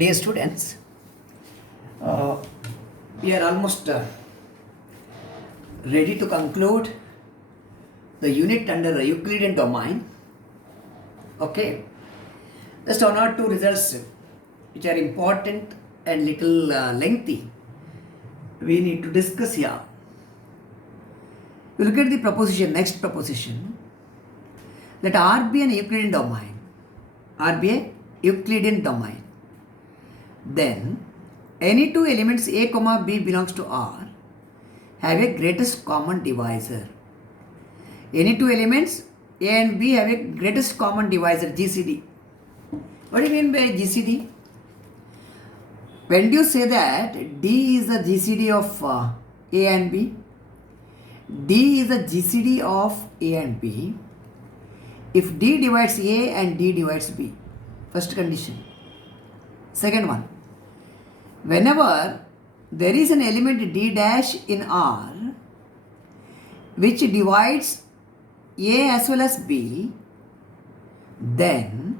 Dear students, uh, we are almost ready to conclude the unit under Euclidean domain. Okay, just one or two results which are important and little lengthy. We need to discuss here. We look at the proposition, next proposition. Let R be an Euclidean domain. R be a Euclidean domain. Then any two elements A, B belongs to R have a greatest common divisor. Any two elements A and B have a greatest common divisor, GCD. What do you mean by GCD? When do you say that D is the GCD of A and B? D is the GCD of A and B if D divides A and D divides B. First condition. Second one, whenever there is an element D dash in R which divides A as well as B, then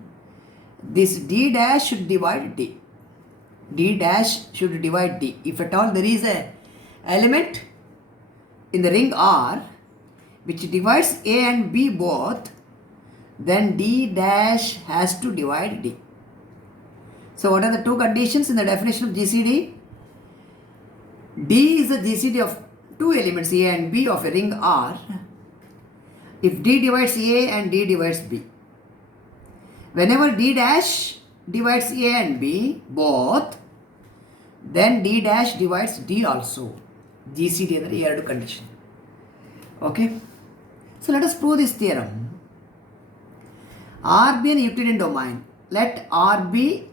this D dash should divide D. D dash should divide D. If at all there is an element in the ring R which divides A and B both, then D dash has to divide D. So what are the two conditions in the definition of GCD? D is the GCD of two elements A and B of a ring R if D divides A and D divides B. Whenever D dash divides A and B both, then D dash divides D also. GCD ಅಂದರೆ ಎರಡು condition. Okay. So let us prove this theorem. R be an Euclidean domain. Let R be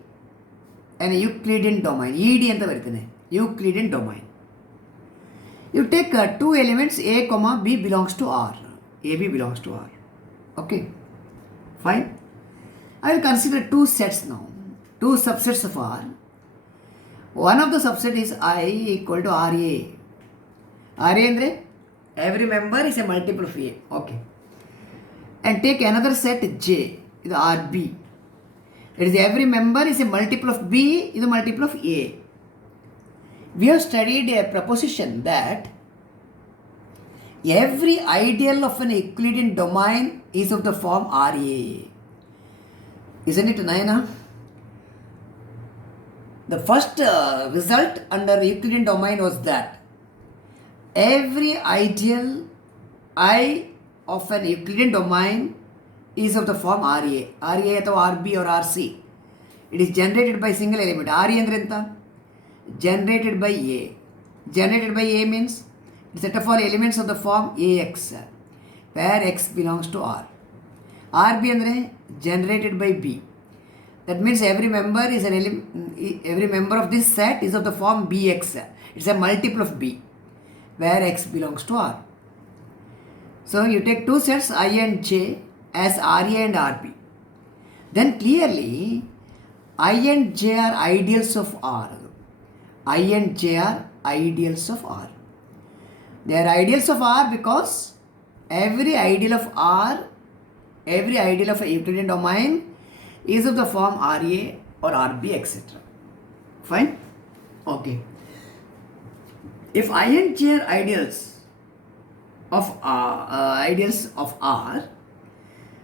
an Euclidean domain. ED ಅಂತ ಬರೀತಾನೆ. Euclidean domain. You take two elements A, B belongs to R. AB belongs to R. Okay. Fine. I will consider two sets now. Two subsets of R. One of the subset is I equal to RA. RA ಅಂದರೆ every member is a multiple of A. Okay. And take another set J. Is RB. It is every member is a multiple of B, is a multiple of A. We have studied a proposition that every ideal of an Euclidean domain is of the form RA. Isn't it, Nayana? The first result under Euclidean domain was that every ideal I of an Euclidean domain is of the form RA. RA ಅಥವಾ RB or RC. It is generated by single element. RA ಅಂದರೆ ಎಂತ? Generated by A. Generated by A means it's a set of all elements of the form AX where X belongs to R. RB ಅಂದರೆ generated by B. That means every member is every member of this set is of the form BX. It's a multiple of B where X belongs to R. So you take two sets I and J as RA and RB. Then clearly I and J are ideals of R. I and J are ideals of R. They are ideals of R because every ideal of R, every ideal of a Euclidean domain is of the form RA or RB, etc. Fine? Okay. If I and J are ideals of R,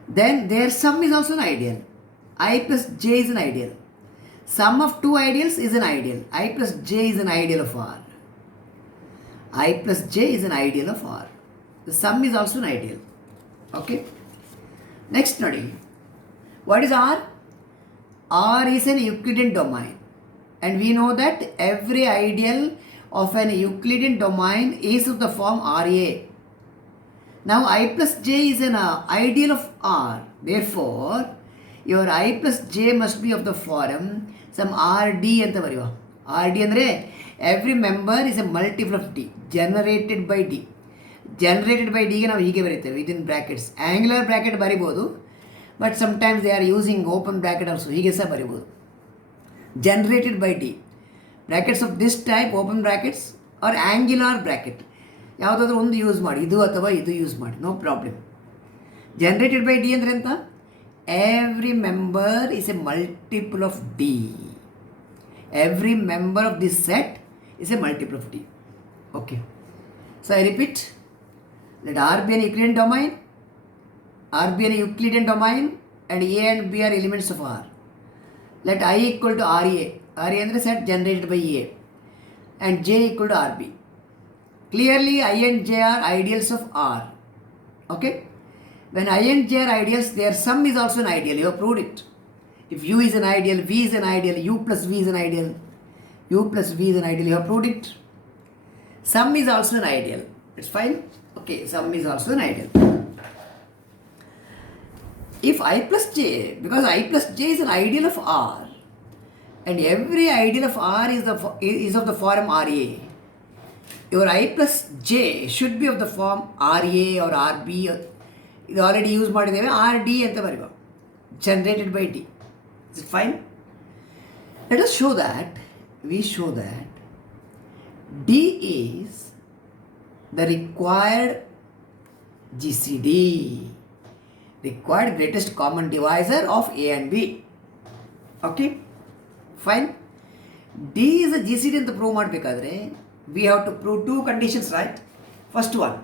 then their sum is also an ideal. I plus J is an ideal. Sum of two ideals is an ideal. I plus J is an ideal of R. I plus J is an ideal of R. The sum is also an ideal. Okay. Next study. What is R? R is an Euclidean domain. And we know that every ideal of an Euclidean domain is of the form RA. Now I plus J is an ideal of R. Therefore, your I plus J must be of the form some RD ಅಂತ ಬರೆಯುವ. RD ಅಂದರೆ every member is a multiple of D generated by D. Generated by D ಗೆ ನಾವು ಹೀಗೆ ಬರೀತೇವೆ within brackets. Angular bracket ಬರಿಬೋದು, but sometimes they are using open bracket also. ಹೀಗೆ ಸಹ ಬರಿಬೋದು. Generated by D. Brackets of this type, open brackets or angular bracket. ಯಾವುದಾದ್ರೂ ಒಂದು use ಮಾಡಿ, ಇದು ಅಥವಾ ಇದು ಯೂಸ್ ಮಾಡಿ, no problem. Generated by D ಅಂದರೆ ಎಂತ? Every member is a multiple of D. every member of this set is a multiple of D. Okay. So I repeat, let R be an Euclidean domain, R be an Euclidean domain, and A and B are elements of R. Let I equal to RA. RA is the set generated by A. And J equal to RB. Clearly, I and J are ideals of R. Okay? When I and J are ideals, their sum is also an ideal. You have proved it. If U is an ideal, V is an ideal, U plus V is an ideal, U plus V is an ideal. You have proved it. Sum is also an ideal. It's fine? Okay, sum is also an ideal. If I plus J, because I plus J is an ideal of R, and every ideal of R is of the form RA, your I plus J should be of the form RA or RB. It already used RD and the generated by D. Is it fine? Let us show that. We show that D is the required GCD, required greatest common divisor of A and B. Okay? Fine. D is a GCD ಅಂತ prove ಮಾಡಬೇಕಾದ್ರೆ we have to prove two conditions, right? First one,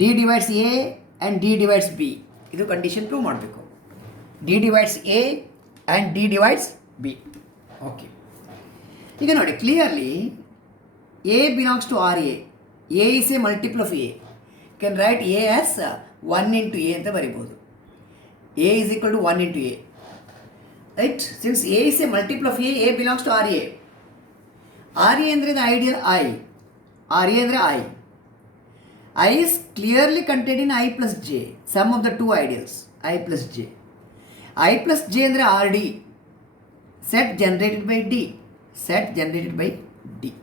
D divides A and D divides B. ಇದು condition prove ಮಾಡಬೇಕು. D divides A and D divides B. Okay. ಈಗ ನೋಡಿ clearly A belongs to RA. A is a multiple of A. You can write A as 1 into A ಅಂತ ಬರಿಬಹುದು. A is equal to 1 into A. Right? Since A is a multiple of A, A belongs to RA. RA ಅಂದರೆ the ideal I. RA ಅಂದರೆ I. I is clearly contained in I plus J, sum of the two ideals, I plus J. I plus J ಅಂದರೆ RD, set generated by D, set generated by D.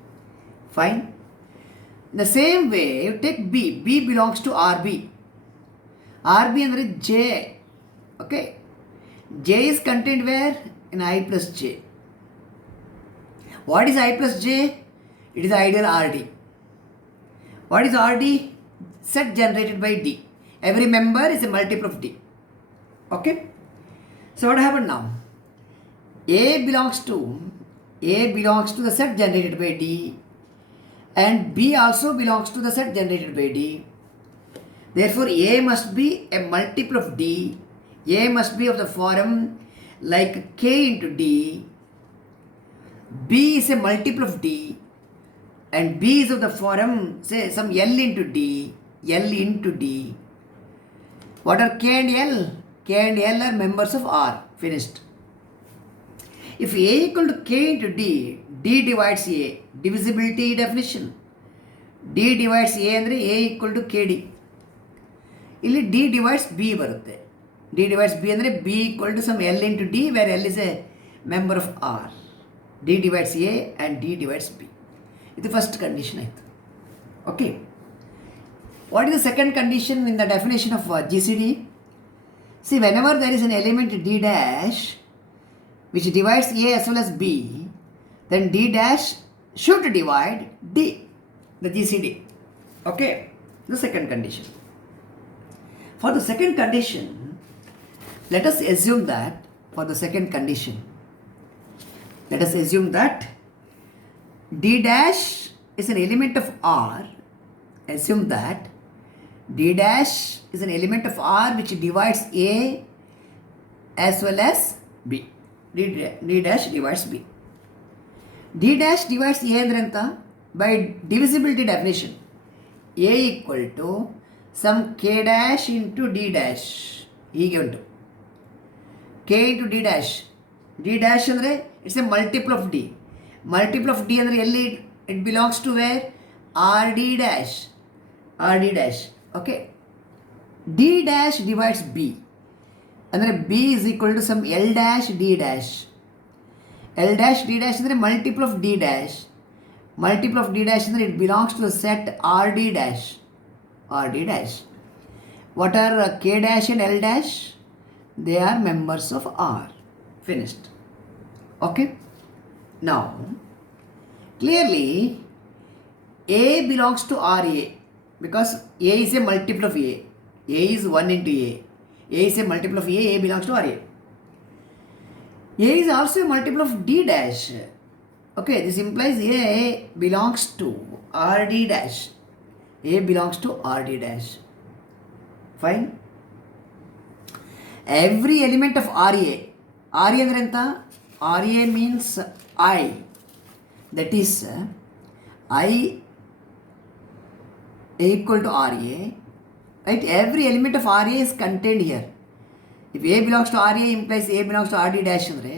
Fine. In the same way, you take B. B belongs to RB. RB ಅಂದರೆ J. Okay. J is contained where? In I plus J. What is I plus J? It is ideal RD. What is RD? Set generated by D. Every member is a multiple of D. Okay. So what happened now? A belongs to the set generated by D, and B also belongs to the set generated by D. Therefore, A must be a multiple of D. A must be of the form like K into D. B is a multiple of D, and B is of the form, say, some L into D. L into D. What are K and L? K and L are members of R. Finished. If A equal to K into D, D divides A. Divisibility definition. D divides A ಅಂದರೆ A equal to KD. ಇಲ್ಲಿ D divides B ಬರುತ್ತೆ. D divides B ಅಂದರೆ B equal to some L into D, where L is a member of R. D divides A and D divides B. ಇದು first condition ಆಯಿತು. Okay. What is the second condition in the definition of GCD? See, whenever there is an element D dash which divides A as well as B, then D dash should divide D, the GCD. Okay, the second condition. For the second condition, let us assume that D dash is an element of R. Assume that D dash is an element of R which divides A as well as B. D dash divides B. D dash divides A ಅಂದರೆ ಅಂತ by divisibility definition. A equal to some K dash into D dash. ಹೀಗೆ ಉಂಟು. K into D dash. D dash ಅಂದರೆ it's a multiple of D. Multiple of D ಅಂದರೆ ಎಲ್ಲಿ it belongs to where? RD dash. RD dash. Okay. D dash divides B. ಅಂದರೆ B is equal to some L dash D dash. L dash D dash ಅಂದರೆ multiple of D dash. Multiple of D dash ಅಂದರೆ it belongs to the set RD dash. RD dash. What are K dash and L dash? They are members of R. Finished. Okay. Now, clearly, A belongs to RA because A is a multiple of A. A is 1 into A. A is a multiple of A. A belongs to RA. A is also a multiple of D dash. Okay, this implies A belongs to RD dash. A belongs to RD dash. Fine. Every element of RA. RA ಅಂದ್ರೆ ಎಂತ? RA means I. That is I equal to RA. Right? Every element of RA is contained here. If A belongs to RA implies A belongs to RD dash andre,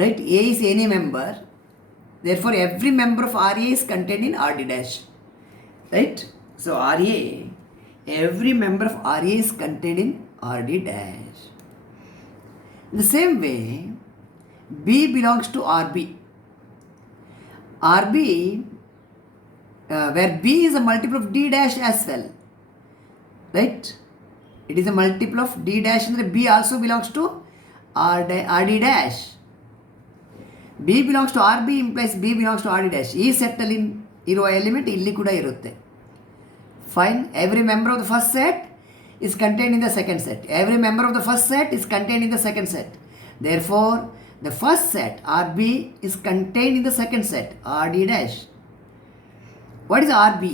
right? A is any member. Therefore, every member of RA is contained in RD dash. Right? So, RA, every member of RA is contained in RD dash. In the same way, B belongs to RB. RB, where B is a multiple of D dash as well. Right? It is a multiple of D dash and B also belongs to RD dash. B belongs to RB implies B belongs to RD dash. ಈ ಸೆಟ್ಟಲ್ಲಿ ಇರುವ element ಇಲ್ಲಿ ಕೂಡ ಇರುತ್ತೆ. Fine. Every member of the first set is contained in the second set. Every member of the first set is contained in the second set. Therefore, the first set RB is contained in the second set RD dash. What is RB?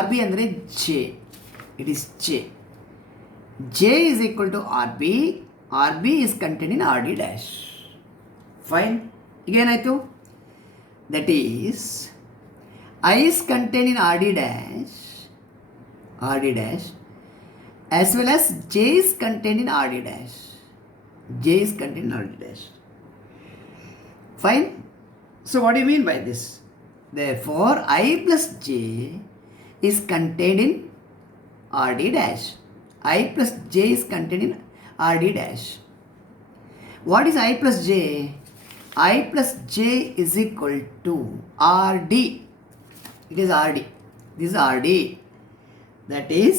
RB ಅಂದರೆ J. It is J. J is equal to RB. RB is contained in RD dash. Fine. Again, that is I is contained in RD dash as well as J is contained in RD dash. J is contained in RD dash. Fine. So what do you mean by this? Therefore, I plus J is contained in RD dash. I plus J is contained in RD dash. What is I plus J? I plus J is equal to RD. It is RD. This is RD. That is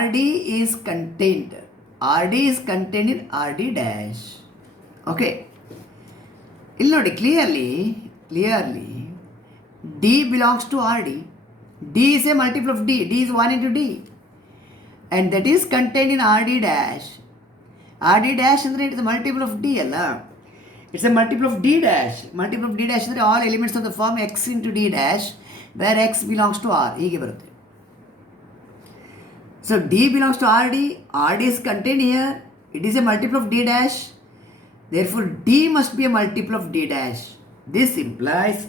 RD is contained. RD is contained in RD dash. Okay. ಇಲ್ಲಿ ನೋಡಿ clearly D belongs to RD. D is a multiple of D. D is 1 into D. And that is contained in RD dash. RD dash ಅಂದರೆ it is a multiple of D ಅಲ್ಲ. It's a multiple of D dash. Multiple of D dash ಅಂದರೆ all elements of the form x into D dash where x belongs to R. ಹೀಗೆ ಬರುತ್ತೆ. So D belongs to RD. RD is contained here. It is a multiple of D dash. Therefore, D must be a multiple of D dash. This implies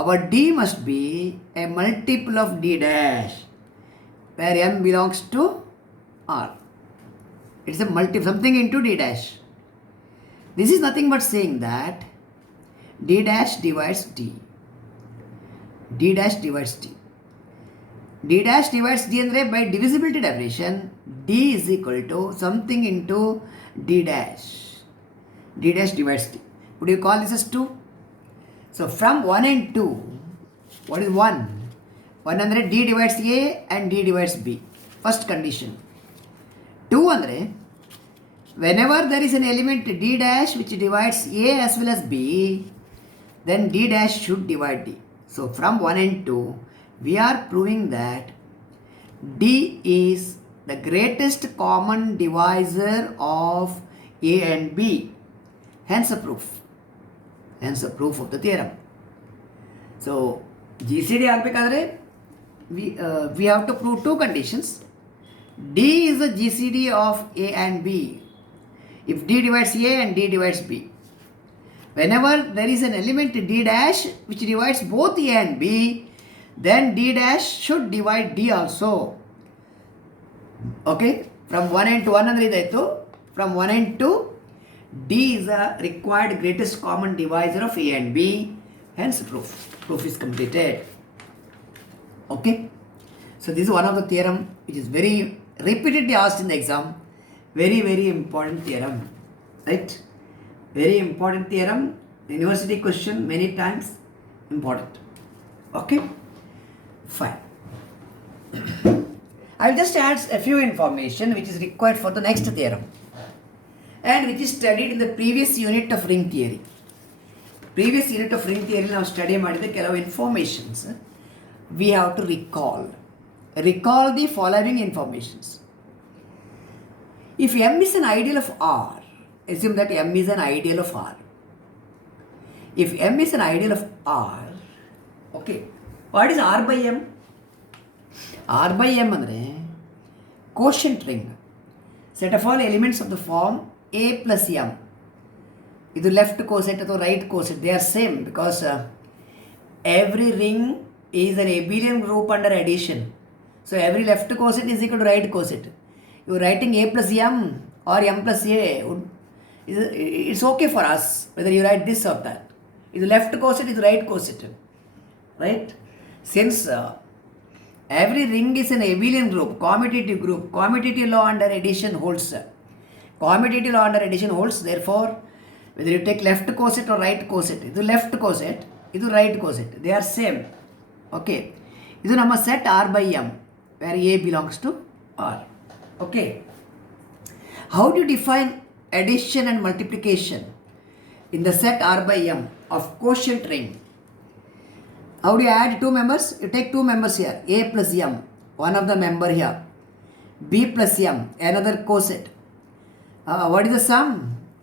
our D must be a multiple of D dash where M belongs to R. It's a multiple, something into D dash. This is nothing but saying that D dash divides D. D dash divides D. D dash divides D andre by divisibility definition D is equal to something into D dash. D dash divides D. Would you call this as 2? So from 1 and 2, what is 1? 1 andre D divides A and D divides B. First condition. 2 andre whenever there is an element D dash which divides A as well as B, then D dash should divide D. So from 1 and 2, we are proving that D is the greatest common divisor of A and B. Hence a proof. Hence a proof of the theorem. So GCD ಆಗಬೇಕಾದ್ರೆ we have to prove two conditions. D is the GCD of A and B. If D divides A and D divides B. Whenever there is an element D dash which divides both A and B, then D dash should divide D also. Okay? From 1 and 2 ಅಂದರೆ ಇದಾಯಿತು. From 1 and 2, D is the required greatest common divisor of A and B. Hence proof. Proof is completed. Okay? So this is one of the theorem which is very repeatedly asked in the exam. Very, very important theorem. Right? Very important theorem. University question many times. Important. Okay? Fine. I will just add a few information which is required for the next theorem and which is studied in the previous unit of ring theory. Previous unit of ring theory ನಾವು study ಮಾಡಿದ ಕೆಲವು informations we have to recall the following informations. If M is an ideal of R, assume that M is an ideal of R. If M is an ideal of R, okay, what is R by M? R by M ಅಂದರೆ quotient ring. Set of all elements of the form A plus M. ಇದು left coset ಅಥವಾ right coset, they are same because every ring is an abelian group under addition. So every left coset is equal to right coset. You are writing A plus M or M plus A. It's okay for us whether you write this or that. ಇದು left coset, ಇದು right coset. Right? Since every ring is an abelian group, commutative law under addition holds. Commutative law under addition holds, therefore, whether you take left coset or right coset, ಇದು left coset, ಇದು right coset, they are same. Okay. ಇದು ನಮ್ಮ set R by M, where A belongs to R. Okay. How do you define addition and multiplication in the set R by M of quotient ring? How do you add two members? You take two members here, A plus M, one of the member here, B plus M, another coset. What is the sum?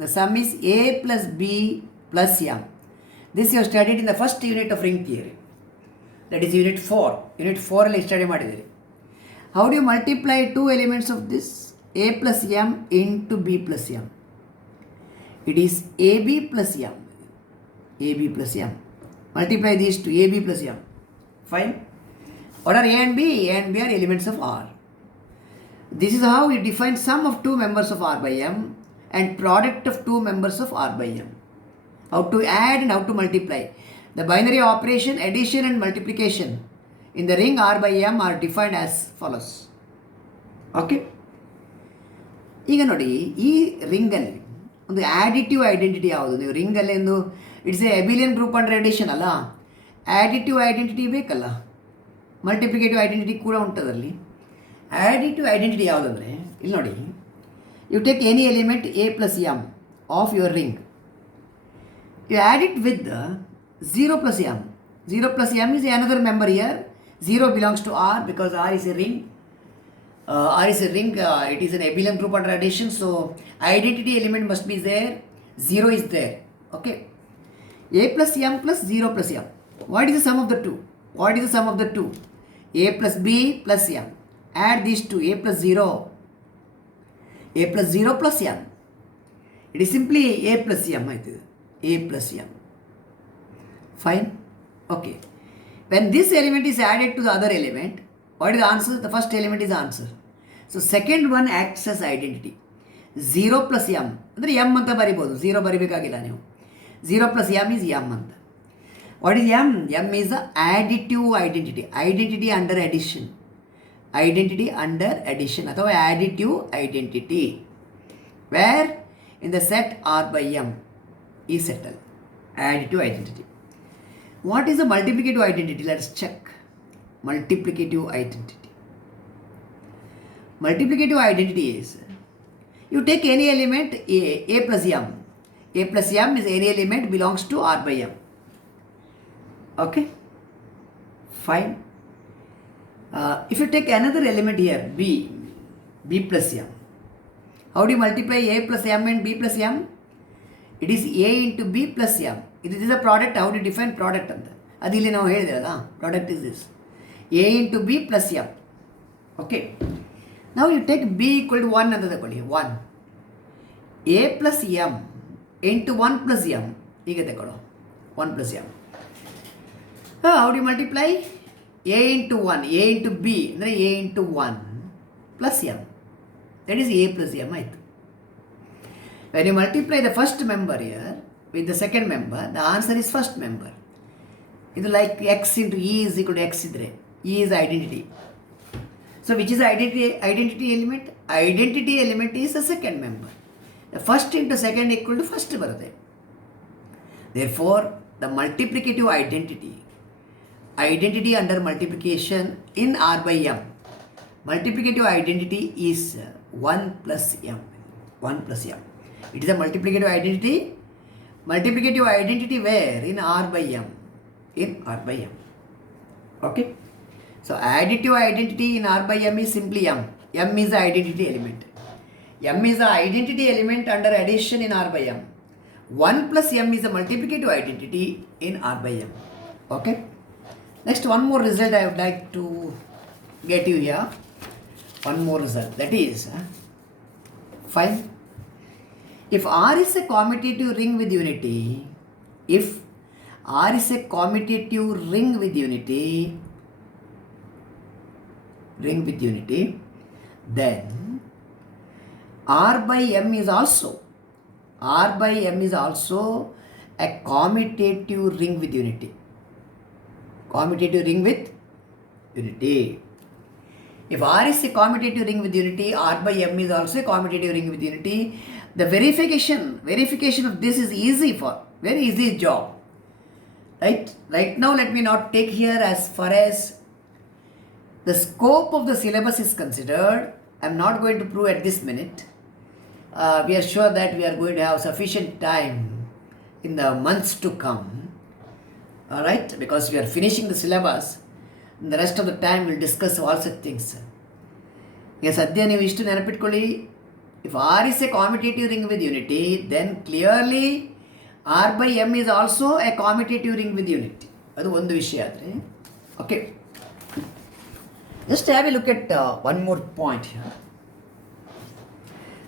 The sum is A plus B plus M. This you have studied in the first unit of ring theory. That is unit 4. Unit 4 ಅಲ್ಲಿ study ಮಾಡಿದ್ದೀರಿ. How do you multiply two elements of this? A plus M into B plus M. It is AB plus M. AB plus M. Multiply these two, AB plus M. Fine. What are A and B? A and B are elements of R. This is how we define sum of two members of R by M and product of two members of R by M. How to add and how to multiply. The binary operation addition and multiplication in the ring R by M are defined as follows. Okay. ಈಗ ನೋಡಿ, ಈ ರಿಂಗಲ್ಲಿ ಒಂದು ಆ್ಯಡಿಟಿವ್ identity ಯಾವುದು? ನೀವು ರಿಂಗಲ್ಲಿ ಒಂದು it's a abelian group under addition ಅಲ್ಲ, additive identity ಬೇಕಲ್ಲ, ಮಲ್ಟಿಪ್ಲಿಕೇಟಿವ್ ಐಡೆಂಟಿಟಿ ಕೂಡ ಉಂಟದಲ್ಲಿ. ಆ್ಯಡಿಟಿವ್ ಐಡೆಂಟಿಟಿ ಯಾವುದಂದರೆ, ಇಲ್ಲಿ ನೋಡಿ, you take any element A plus M of your ring, you add it with 0 plus M. 0 plus M is another member here. 0 belongs to R because R is a ring. R is a ring, it is an abelian group under addition, so identity element must be there, 0 is there. Okay. A plus M plus 0 plus M. What is the sum of the two? What is the sum of the two? A plus B plus M. Add these two, A plus 0. A plus 0 plus M. It is simply A plus M. A plus M. Fine. Okay. When this element is added to the other element, what is the answer? The first element is the answer. So second one acts as identity. 0 plus M. ಅಂದರೆ M ಅಂತ ಬರಿಬೋದು, 0 ಬರಿಬೇಕಾಗಿಲ್ಲ ನೀವು. 0 plus M is M ಅಂತ. What is M? M is the additive identity. Identity under addition. Identity under addition ಅಥವಾ additive identity. Where in the set R by M is settled. Additive identity. What is the multiplicative identity? Let's check. Multiplicative identity. Multiplicative identity is, you take any element A plus M. A plus M is any element belongs to R by M. Okay? Fine. If you take another element here, B plus M. How do you multiply A plus M and B plus M? It is A into B plus M. This is a product. How do you define product? ಅದು ಇಲ್ಲಿ ನಾವು ಹೇಳಿದೆವಲ್ಲ, product is this. A into B plus M. Okay. Now you take B equal to 1 ಅಂತ ತಗೊಳ್ಳಿ, 1. A plus M into 1 plus M. ಈಗ ತಗೊಳ್ಳೋ 1 plus M. How do you multiply? A into 1, A into B ಅಂದರೆ A into 1 plus M. That is A plus M ಆಯಿತು. When you multiply the first member here with the second member, the answer is first member. ಇದು like X into E is equal to X ಇದ್ರೆ, E is identity. So which is identity element? Identity element is the second member. The first into second equal to first ಬರುತ್ತೆ. Therefore, the multiplicative identity under multiplication in R by M. Multiplicative identity is 1 plus M. 1 plus M. It is a multiplicative identity. Multiplicative identity where? In R by M. In R by M. Okay. So additive identity in R by M is simply M. M is the identity element. M is the identity element under addition in R by M. 1 plus m is a multiplicative identity in R by m. Okay. Next, one more result I would like to get you here. One more result, that is, fine. If R is a commutative ring with unity, if R is a commutative ring with unity, then R by m is also a commutative ring with unity. Commutative ring with unity. If R is a commutative ring with unity, R by m is also a commutative ring with unity. The verification of this is very easy job. Right now, let me not take here as far as the scope of the syllabus is considered. I am not going to prove at this minute. We are sure that we are going to have sufficient time in the months to come. Alright, because we are finishing the syllabus. In the rest of the time, we will discuss all such things. Yes, if R is a commutative ring with unity, then clearly R by m is also a commutative ring with unity. That's one vishaya. Okay. Just have a look at one more point here.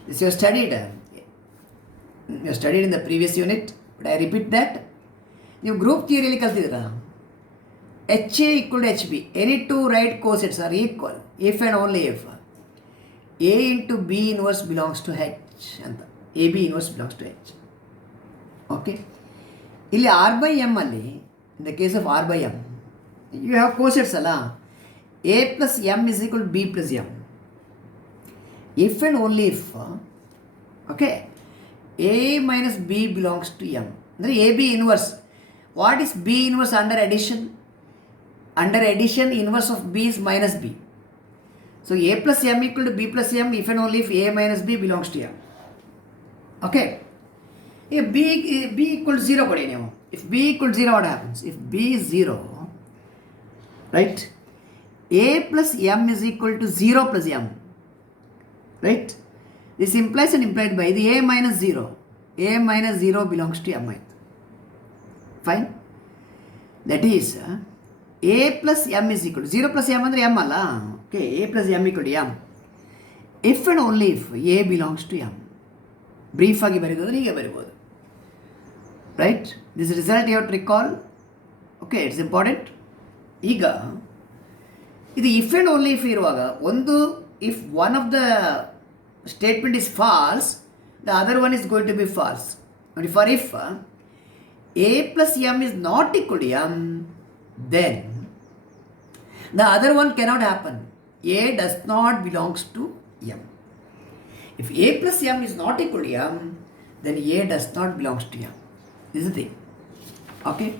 This you have studied in the previous unit, but I repeat that. You group theory HA equal to HB. Any two right cosets are equal if and only if A into B inverse belongs to H. AB inverse belongs to H. Okay. ಇಲ್ಲಿ R by M ಅಲ್ಲಿ, in the case of R by M, you have cosets ಅಲ್ಲ. A plus M is equal to B plus M. If and only if, okay, A minus B belongs to M. AB inverse. What is B inverse under addition? Under addition, inverse of B is minus B. So A plus M equal to B plus M if and only if A minus B belongs to M. Okay. If B equal to 0, if B equal to 0, what happens? If B is 0, right? A plus M is equal to 0 plus M. Right? This implies and implied by the A minus 0. A minus 0 belongs to M. Fine? That is, A plus M is equal to 0 plus M andre M alla. Okay, A plus M equal to M. If and only if A belongs to M. Brief agi baribodu, hige baribodu. Right? This result you have to recall. Okay, it's important. Iga, ಇದು if and only if ಇರುವಾಗ if one of the statement is false, the other one is going to be false. And for if A plus M is not equal to M, then the other one cannot happen. A does not belongs to M. If A plus M is not equal to M, then A does not belongs to M. This is the thing. Okay?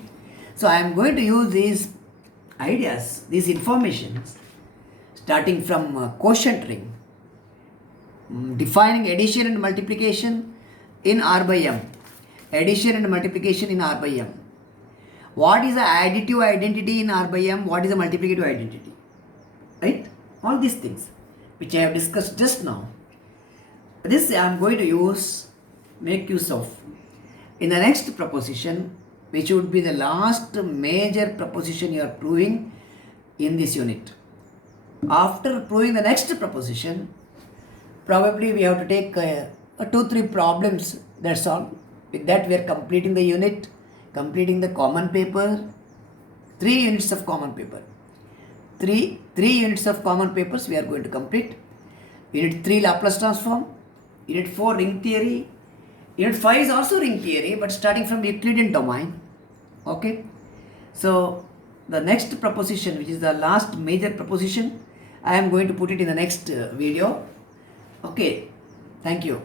So I am going to use these ideas, these informations, starting from quotient ring, defining addition and multiplication in R by M. Addition and multiplication in R by M. What is the additive identity in R by M? What is the multiplicative identity? Right? All these things which I have discussed just now. This I am going to make use of in the next proposition, which would be the last major proposition you are proving in this unit. After proving the next proposition, probably we have to take 2-3 problems, that's all. With that we are completing the unit, completing the common paper, 3 units of common paper. 3 units of common papers we are going to complete. Unit 3 Laplace transform, Unit 4 ring theory, Unit 5 is also ring theory but starting from Euclidean domain. Okay, so the next proposition, which is the last major proposition, I am going to put it in the next video. Okay, thank you.